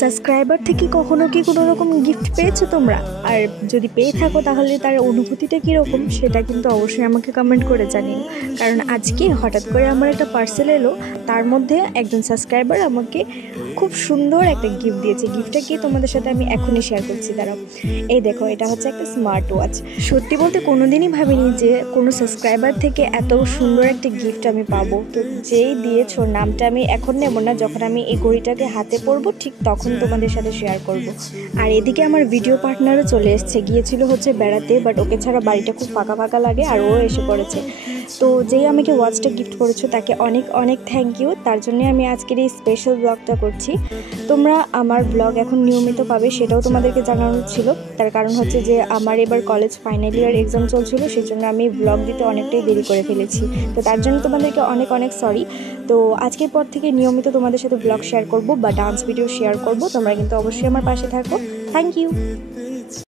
Subscriber থেকে কখনো কি কোনো রকম গিফট পেয়েছো তোমরা? আর যদি পেয়ে থাকো তাহলে তার অনুভূতিটা কীরকম সেটা কিন্তু অবশ্যই আমাকে কমেন্ট করে জানিও। কারণ আজকে হঠাৎ করে আমার একটা পার্সেল এলো, তার মধ্যে একজন সাবস্ক্রাইবার আমাকে খুব সুন্দর একটা গিফট দিয়েছে। গিফটটা কি তোমাদের সাথে আমি এখনই শেয়ার করছি, দাঁড়াও। এই দেখো, এটা হচ্ছে একটা স্মার্ট ওয়াচ। সত্যি বলতে কোনোদিনই ভাবিনি যে কোনো সাবস্ক্রাইবার থেকে এত সুন্দর একটা গিফট আমি পাবো। তো যেই দিয়েছো নামটা আমি এখন নেব না, যখন আমি এই ঘড়িটাকে হাতে পরবো ঠিক তখন তোমাদের সাথে শেয়ার করব। আর এদিকে আমার ভিডিও পার্টনারও চলে এসছে, গিয়েছিল হচ্ছে বেড়াতে, বাট ওকে ছাড়া বাড়িটা খুব ফাঁকা ফাঁকা লাগে, আর ও এসে পড়েছে। তো যেই আমাকে ওয়াচটা গিফট করেছো তাকে অনেক অনেক থ্যাংক ইউ। তার জন্যে আমি আজকের এই স্পেশাল ব্লগটা করছি। তোমরা আমার ব্লগ এখন নিয়মিত পাবে সেটাও তোমাদেরকে জানানো ছিল। তার কারণ হচ্ছে যে আমার এবার কলেজ ফাইনাল ইয়ার এক্সাম চলছিল, সেই জন্য আমি ব্লগ দিতে অনেকটাই দেরি করে ফেলেছি। তো তার জন্য তোমাদেরকে অনেক অনেক সরি। তো আজকের পর থেকে নিয়মিত তোমাদের সাথে ব্লগ শেয়ার করব বা ডান্স ভিডিও শেয়ার করব। তোমরা কিন্তু অবশ্যই আমার পাশে থাকো। Thank you.